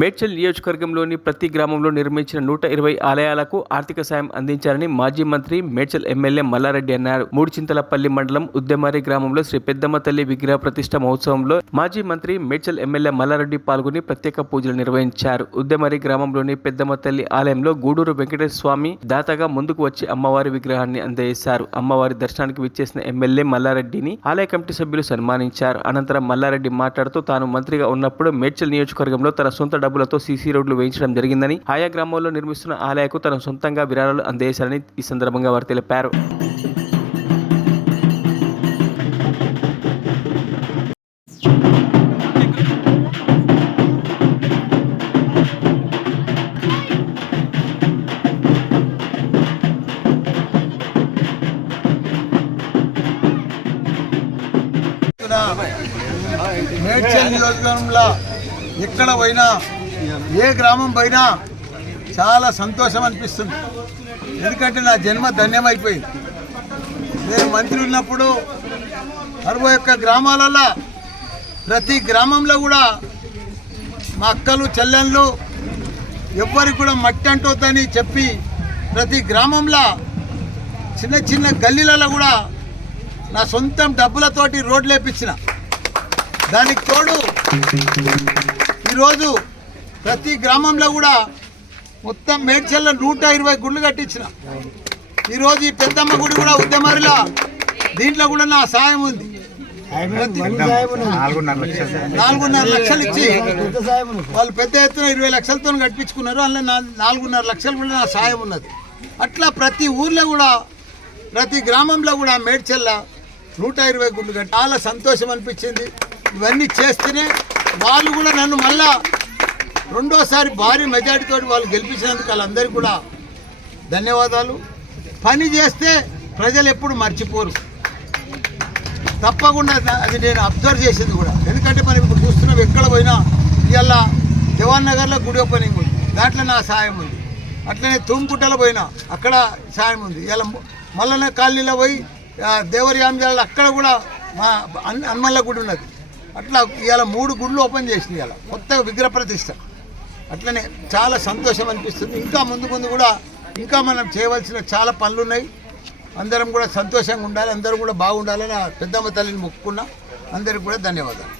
మేడ్చల్ నియోజకవర్గంలోని ప్రతి గ్రామంలో నిర్మించిన నూట ఇరవై ఆలయాలకు ఆర్థిక సాయం అందించారని మాజీ మంత్రి మేడ్చల్ ఎమ్మెల్యే మల్లారెడ్డి అన్నారు. మూడుచింతలపల్లి మండలం ఉద్దెమారి గ్రామంలో శ్రీ పెద్దమ్మ తల్లి విగ్రహ ప్రతిష్ట మహోత్సవంలో మాజీ మంత్రి మేడ్చల్ ఎమ్మెల్యే మల్లారెడ్డి పాల్గొని ప్రత్యేక పూజలు నిర్వహించారు. ఉద్దెమారి గ్రామంలోని పెద్దమ్మ తల్లి ఆలయంలో గూడూరు వెంకటేశ్వర స్వామి దాతగా ముందుకు వచ్చి అమ్మవారి విగ్రహాన్ని అందజేశారు. అమ్మవారి దర్శనానికి విచ్చేసిన ఎమ్మెల్యే మల్లారెడ్డిని ఆలయ కమిటీ సభ్యులు సన్మానించారు. అనంతరం మల్లారెడ్డి మాట్లాడుతూ తాను మంత్రిగా ఉన్నప్పుడు మేడ్చల్ నియోజకవర్గంలో తన సొంత డబ్బులతో సీసీ రోడ్లు వేయించడం జరిగిందని ఆయా గ్రామాల్లో నిర్మిస్తున్న ఆలయకు తన సొంతంగా విరాళాలు అందజేశారని ఈ సందర్భంగా వారు తెలిపారు. మేడ్చల్ నియోజకవర్గంలో ఎక్కడ పోయినా ఏ గ్రామం పోయినా చాలా సంతోషం అనిపిస్తుంది. ఎందుకంటే నా జన్మ ధన్యమైపోయింది. నేను మంత్రి ఉన్నప్పుడు అరవై ఒక్క గ్రామాలలో ప్రతి గ్రామంలో కూడా మా అక్కలు చెల్లెళ్ళు ఎవ్వరికి కూడా మట్టి అంటొద్దని చెప్పి ప్రతి గ్రామంలో చిన్న చిన్న గల్లీలలో కూడా నా సొంతం డబ్బులతోటి రోడ్లు వేపించిన దానికి తోడు ఈరోజు ప్రతి గ్రామంలో కూడా మొత్తం మేడ్చల్లో నూట ఇరవై గుళ్ళు కట్టించిన. ఈరోజు ఈ పెద్దమ్మ గుడి కూడా ఉద్దమరిలా దీంట్లో కూడా నా సాయం ఉంది. నాలుగున్నర లక్షలు. ఇచ్చి వాళ్ళు పెద్ద ఎత్తున ఇరవై లక్షలతో కట్టించుకున్నారు. అందులో నా- నాలుగున్నర లక్షలు కూడా నా సాయం ఉన్నది. అట్లా ప్రతి ఊర్లో కూడా ప్రతి గ్రామంలో కూడా మేడ్చెల్ల నూట ఇరవై గుళ్ళు కట్టి చాలా సంతోషం అనిపించింది. ఇవన్నీ చేస్తేనే వాళ్ళు కూడా నన్ను మళ్ళా రెండోసారి భారీ మెజార్టీతో వాళ్ళు గెలిపించినందుకు వాళ్ళందరికీ కూడా ధన్యవాదాలు. పని చేస్తే ప్రజలు ఎప్పుడు మర్చిపోరు. తప్పకుండా అది నేను అబ్జర్వ్ చేసింది కూడా. ఎందుకంటే మనం ఇప్పుడు చూస్తున్నాం ఎక్కడ పోయినా ఇవాళ జవాన్ నగర్లో గుడి ఓపెనింగ్ ఉంది. దాంట్లో నా సాయం ఉంది. అట్లనే తుమ్ముట్టలో పోయినా అక్కడ సాయం ఉంది. ఇలా మల్లన్న కాలనీలో పోయి ఆ, అక్కడ కూడా మా హనుమల్ల గుడి ఉన్నది. అట్లా ఇవాళ మూడు గుళ్ళు ఓపెన్ చేసింది ఇవాళ. కొత్తగా విగ్రహ ప్రతిష్ట. అట్లనే చాలా సంతోషం అనిపిస్తుంది. ఇంకా ముందు ముందు కూడా ఇంకా మనం చేయవలసిన చాలా పనులు ఉన్నాయి అందరం కూడా సంతోషంగా ఉండాలి. అందరూ కూడా బాగుండాలని పెద్దమ్మ తల్లిని మొక్కుకున్నా అందరికి కూడా ధన్యవాదాలు.